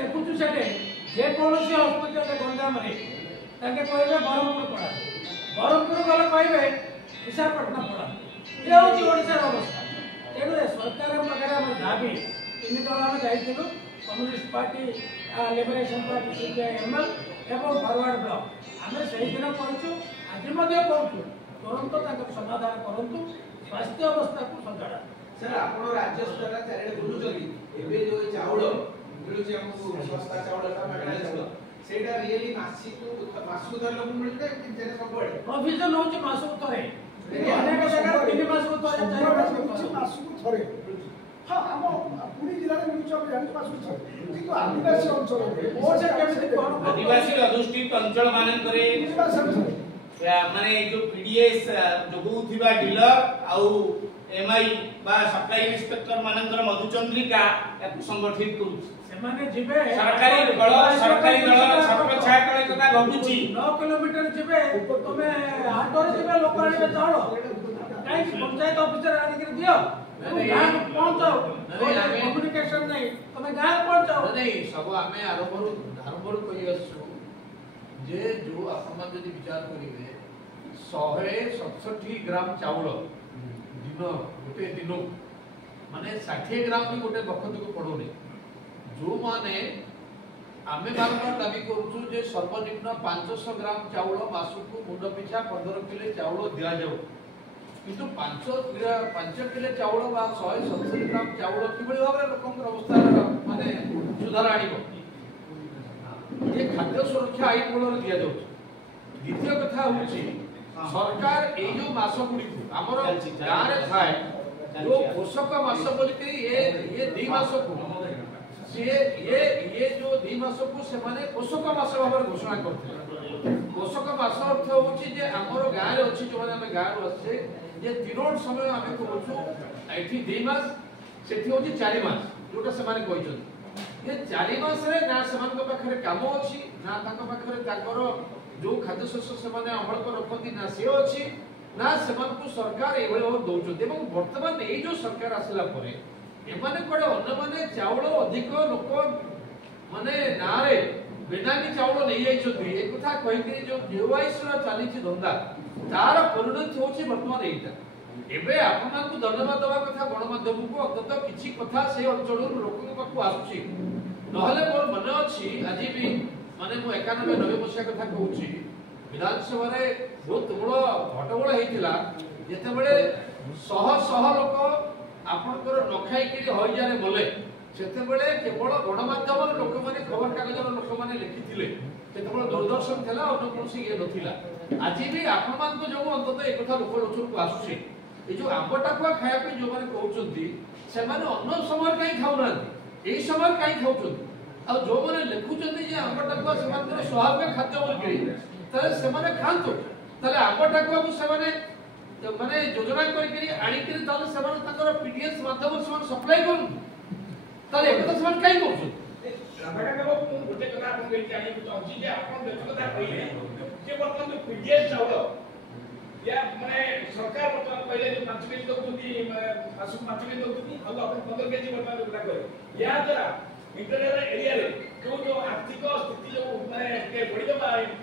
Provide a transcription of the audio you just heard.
देखुचु सेटे जेकोसी hospital Ganjam रे ताके कहबे बरहमपुर पड़ा बरहमपुर गले कहबे विशाखापट्टनम पड़ा ये होची ओडिसा अवस्था तेणु सरकार पाखे आम दाबी तीन दल आम जाइलु communist party liberation party CPIML एवं फरवर्ड ब्लॉक आम से दिन कहूँ आज कहूँ तुरंत समाधान करूँ स्वास्थ्य अवस्था को सजाड़ा सर आपण राज्य सरकार चारे बुलुचली एबे जो चावल मिलुची हमकु सस्ता चावल का मागणा चावल सेटा रियली मासु धर लोक मिलते कि जेने सब बड़े प्रोविजन होची मासु थरे अनेक जगह 3 मासु थरे 4 मासु मासु थरे हां हम पुरी जिल्ला रे मिलुची हम जानि मासु थरे किंतु आदिवासी अंचल रे ओसे केमिति कोन आदिवासी अधिष्ठित अंचल मानन करे माने जो पीडीएस जोगु थिबा डीलर आउ एमआई बा सप्लाई इंस्पेक्टर मानकर मधुचंद्रिका याकु संगठित करू से माने जिबे सरकारी दल सरपंच छाकळे कथा घटुची 9 किलोमीटर जिबे तमे हाटोरे जिबे लोक आनिबे चावल काई पंचायत ऑफिसर आनि के दियो गां पहुंचाओ कम्युनिकेशन नहीं तमे गां पहुंचाओ नहीं सब आमे आरंभरू कहि आसु जे जो आपण जदि विचार करिवे 167 ग्राम चावल दिन गोटे दिन माने 60 ग्राम भी गोटे बखत को पड़ोनी जो माने आमे बारंबार दाबी करूछु जे सर्वनिम्न 500 ग्राम चावल मासुकु मुंड पिछा 15 किलो चावल दिया जाऊ किंतु 5 किलो चावल बा 170 ग्राम चावल किबळी भाबरे लोकंकर अवस्था माने सुधार आनिबो ये खाद्य सुरक्षा आईन मूल दिया जाऊ द्वितीय कथा होची सरकार ए जो मास गुडी हमर गां रे थाए जो पोषक मास बोली के ये 2 मास को से ये जो 2 मास को से माने पोषक मास भाबर घोषणा करथे पोषक मास अर्थ होची जे हमर गां रे अछि जो माने हम गां रो अछि जे तीनों समय हम कहूछु एठी 2 मास सेठी होची 4 मास जोटा से माने कहिछन ये 4 मास रे ना समान को पाखरे काम अछि ना ताको पाखरे ताकर जो खाद्य शस्य से माने अमल को रखती ना से अछि ना समान को सरकार एवं और दउछते एवं वर्तमान ए जो सरकार आसला परे ए माने कोडे अन्य माने चावल अधिक लोक माने नारे बेनामी चावल नै जाई छथि ए कथा कहि के जो जेवाइस रा चाली छि धंदा तार परिणति होछि वर्तमान एटा एबे आपना को धन्यवाद दवा कथा गणमाध्यम को अतत किछि कथा से अंचल लोक को आसुछि नहले मोर मन अछि आज भी माने मु 91 90 वर्ष कथा कहूछि विधानसभा रे बहुत बड़ हटबड़ हेतिला जेते बेले शह लोक आपनकर नखाई के हइजारे बोले सेते बेले केवल गणमाध्यम लोक माने खबर कागज लोक माने लिखिथिले सेते बेले दूरदर्शन थला और कोनसी ये नथिला आज भी आपन मान को जो अंतत एक कथा लोक लोचन को आसुछि ए जो आंबटा को खाया पे जो माने कहउछंती से माने अन्न समय काई खाउना एई समय काई खाउछंती आ जो माने लिखुचंती जे आंबटा को से माने स्वाभाविक खाद्य बोल के तले से माने खांतो तले आंबटा को से माने योजना करी आनी के तले से माने तकर पीडीएस माध्यम से माने सप्लाई करू तले एक तो से माने काई करछो रामका को गोटे कथा आपण के जानि तो अछि जे आपण व्यक्तिगत कहिए जे वर्तमान पीडीएस चावल या माने सरकार वर्तमान पहिले जो 5 केजी दउथि मासु 5 केजी दउथि अब आपण 15 केजी वर्तमान उठा करे या द्वारा इंटरनल एरिया रे जो आर्थिक स्थिति जो माने के बढी